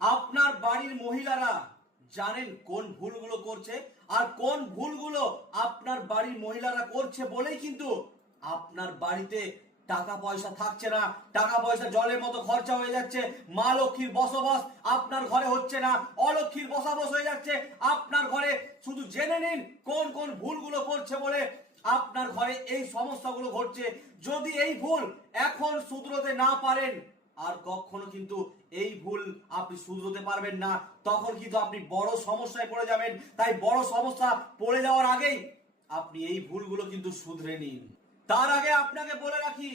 আপনার বাড়ির মহিলারা জানেন কোন ভুলগুলো করছে আর কোন ভুলগুলো আপনার বাড়ির মহিলারা করছে বলেই কিন্তু আপনার বাড়িতে টাকা পয়সা থাকছে না। টাকা পয়সা জলের মতো খরচা হয়ে যাচ্ছে। মা লক্ষ্মীর বসবাস আপনার ঘরে হচ্ছে না। অলক্ষ্মীর বসবাস হয়ে যাচ্ছে। আপনার ঘরে শুধু জেনে নিন কোন কোন ভুলগুলো করছে বলে আপনার ঘরে এই সমস্যাগুলো ঘটছে। যদি এই ভুল এখন শুধরোতে না পারেন আর কখনো কিন্তু এই ভুল আপনি শুধরোতে পারবেন না। তখন কিন্তু আপনি বড় সমস্যায় পড়ে যাবেন। তাই বড় সমস্যা পড়ে যাওয়ার আগেই আপনি এই ভুলগুলো কিন্তু শুধরে নিন। তার আগে আপনাকে বলে রাখি,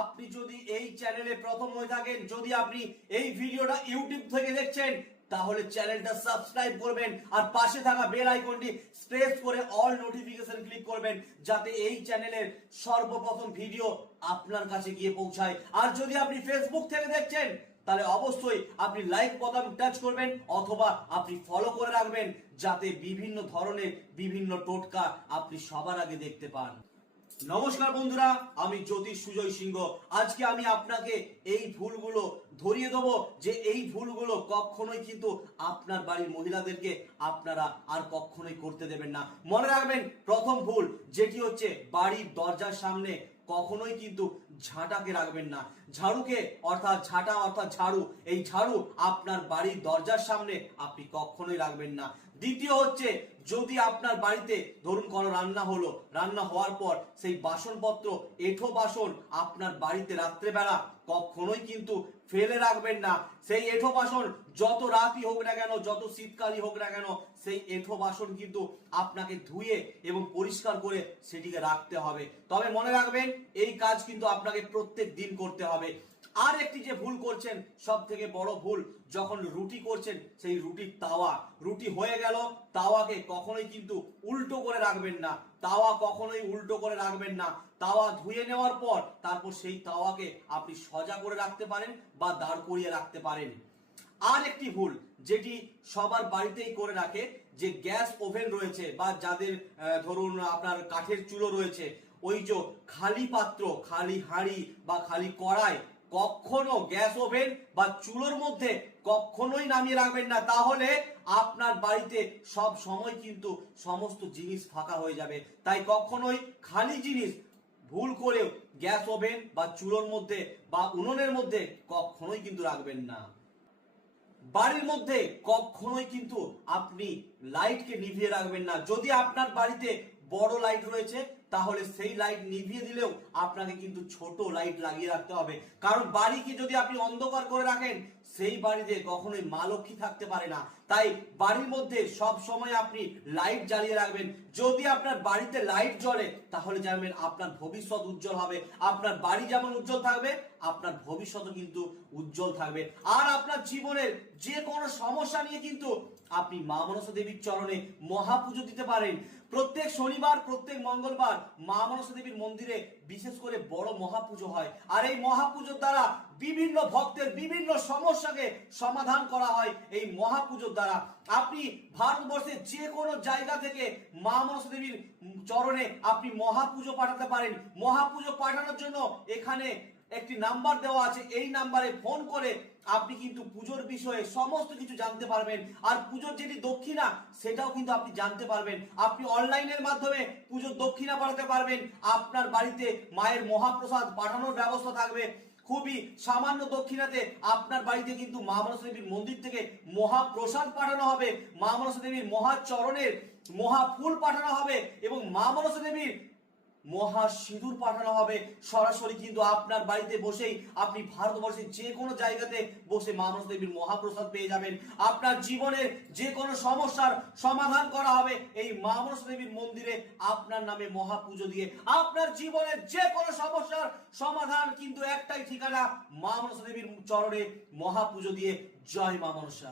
আপনি যদি এই চ্যানেলে প্রথম হয়ে থাকেন, যদি আপনি এই ভিডিওটা ইউটিউব থেকে দেখছেন তাহলে চ্যানেলটা সাবস্ক্রাইব করবেন আর পাশে থাকা বেল আইকনটি প্রেস করে অল নোটিফিকেশন ক্লিক করবেন যাতে এই চ্যানেলের সর্বপ্রথম ভিডিও আপনার কাছে গিয়ে পৌঁছায়। আর যদি আপনি ফেসবুক থেকে দেখছেন, তাহলে অবশ্যই আপনি লাইক বোতাম টাচ করবেন অথবা আপনি ফলো করে রাখবেন যাতে বিভিন্ন ধরনের বিভিন্ন টোটকা আপনি সবার আগে দেখতে পান। নমস্কার বন্ধুরা, আমি জ্যোতিষ সুজয় সিংহ। আজকে আমি আপনাকে এই ভুলগুলো ধরিয়ে দেবো যে এই ভুলগুলো কখনোই কিন্তু আপনার বাড়ির মহিলাদেরকে আপনারা আর কখনোই করতে দেবেন না। মনে রাখবেন, প্রথম ভুল, যেটি হচ্ছে বাড়ির দরজার সামনে কখনোই কিন্তু ঝাঁটাকে রাখবেন না। ঝাড়ুকে, অর্থাৎ ঝাঁটা, অর্থাৎ ঝাড়ু, এই ঝাড়ু আপনার বাড়ির দরজার সামনে আপনি কখনোই রাখবেন না। দ্বিতীয় হচ্ছে, যদি আপনার বাড়িতে, ধরুন কোনো রান্না হলো, রান্না হওয়ার পর সেই বাসনপত্র, এঠো বাসন আপনার বাড়িতে রাত্রেবেলা কখনোই কিন্তু ফেলে রাখবেন না। সেই এঠো বাসন যত রাতই হোক না কেন, যত শীতকালই হোক না কেন, সেই এঠো বাসন কিন্তু আপনাকে ধুয়ে এবং পরিষ্কার করে সেটিকে রাখতে হবে। তবে মনে রাখবেন, এই কাজ কিন্তু আপনাকে প্রত্যেক দিন করতে হবে। আর একটি যে ভুল করছেন সব থেকে বড় ভুল, যখন রুটি করছেন, সেই রুটির তাওয়া। রুটি হয়ে গেল, তাওয়াকে কখনোই কিন্তু উল্টো করে রাখবেন না। তাওয়া কখনোই উল্টো করে রাখবেন না। তাওয়া ধুয়ে নেওয়ার পর, তারপর সেই তাওয়াকে আপনি সজা করে রাখতে পারেন বা দাঁড় করিয়ে রাখতে পারেন। আর একটি ভুল, যেটি সবার বাড়িতেই করে রাখে, যে গ্যাস ওভেন রয়েছে বা যাদের ধরুন আপনার কাঠের চুলো রয়েছে, ওই যে খালি পাত্র, খালি হাঁড়ি বা খালি কড়াই কখনো গ্যাস ওভেন বা চুলোর মধ্যে কখনোই নামিয়ে রাখবেন না। তাহলে আপনার বাড়িতে সব সময় কিন্তু সমস্ত জিনিস ফাঁকা হয়ে যাবে। তাই কখনোই খালি জিনিস ভুল করেও গ্যাস ওভেন বা চুলোর মধ্যে বা উনুনের মধ্যে কখনোই কিন্তু রাখবেন না। বাড়ির মধ্যে কখনোই কিন্তু আপনি লাইটকে নিভিয়ে রাখবেন না। যদি আপনার বাড়িতে বড় লাইট রয়েছে তাহলে সেই লাইট নিভিয়ে দিলেও আপনাকে কিন্তু ছোট লাইট লাগিয়ে রাখতে হবে। কারণ বাড়ি কি যদি আপনি অন্ধকার করে রাখেন সেই বাড়িতে কখনোই মা লক্ষ্মী থাকতে পারে না। তাই বাড়ির মধ্যে সব সময় আপনি লাইট জ্বালিয়ে রাখবেন। যদি আপনার বাড়িতে লাইট জ্বলে, তাহলে জানবেন আপনার ভবিষ্যৎ উজ্জ্বল হবে। আপনার বাড়ি যেমন উজ্জ্বল থাকবে, আপনার ভবিষ্যৎও কিন্তু উজ্জ্বল থাকবে। আর আপনার জীবনের যে কোনো সমস্যা নিয়ে কিন্তু আপনি মা মনসা দেবীর চরণে মহাপুজো দিতে পারেন। প্রত্যেক শনিবার, প্রত্যেক মঙ্গলবার মা মনসা দেবীর মন্দিরে বিশেষ করে বড় মহাপুজো হয়। আর এই মহাপুজোর দ্বারা বিভিন্ন ভক্তের বিভিন্ন সমস্যাকে সমাধান করা হয় এই মহাপুজোর দ্বারা। আপনি ভারতবর্ষের যে কোনো জায়গা থেকে মা মনসা দেবীর চরণে আপনি মহাপুজো পাঠাতে পারেন। মহাপুজো পাঠানোর জন্য এখানে একটি নাম্বার দেওয়া আছে। এই নাম্বারে ফোন করে আপনি কিন্তু পুজোর বিষয়ে সমস্ত কিছু জানতে পারবেন। আর পুজোর যেটি দক্ষিণা, সেটাও কিন্তু আপনি জানতে পারবেন। আপনি অনলাইনের মাধ্যমে পুজোর দক্ষিণা পাঠাতে পারবেন। আপনার বাড়িতে মায়ের মহাপ্রসাদ পাঠানোর ব্যবস্থা থাকবে। খুবই সামান্য দক্ষিণাতে আপনার বাড়িতে কিন্তু মা মনসা দেবীর মন্দির থেকে মহাপ্রসাদ পাঠানো হবে। মা মনসা দেবীর মহাচরণের মহা ফুল পাঠানো হবে এবং মা মনসা দেবীর মহা সিঁদুর পাঠানো হবে। সরাসরি কিন্তু আপনার বাড়িতে বসেই আপনি ভারতবর্ষের যে কোনো জায়গাতে বসে মানুষ দেবীর মহাপ্রসাদ পেয়ে যাবেন। আপনার জীবনের যে কোনো সমস্যার সমাধান করা হবে। এই মনসা দেবীর মন্দিরে আপনার নামে মহাপুজো দিয়ে আপনার জীবনের যে কোনো সমস্যার সমাধান কিন্তু একটাই ঠিকানা, মনসা দেবীর চরণে মহাপুজো দিয়ে। জয় মা মনসা।